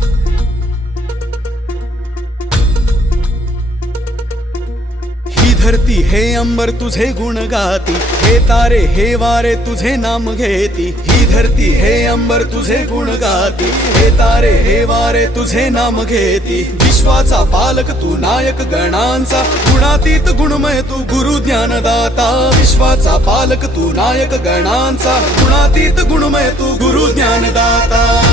धरती हे अंबर तुझे गुण गाती, हे तारे हे वारे तुझे नाम घेती। ही धरती हे अंबर तुझे गुण गाती, हे तारे हे वारे तुझे नाम घेती। विश्वाचा पालक तू नायक गणांचा, गुणातीत गुणमय तू गुरु ज्ञानदाता। विश्वाचा पालक तू नायक गणांचा, गुणातीत गुणमय तू गुरु ज्ञानदाता।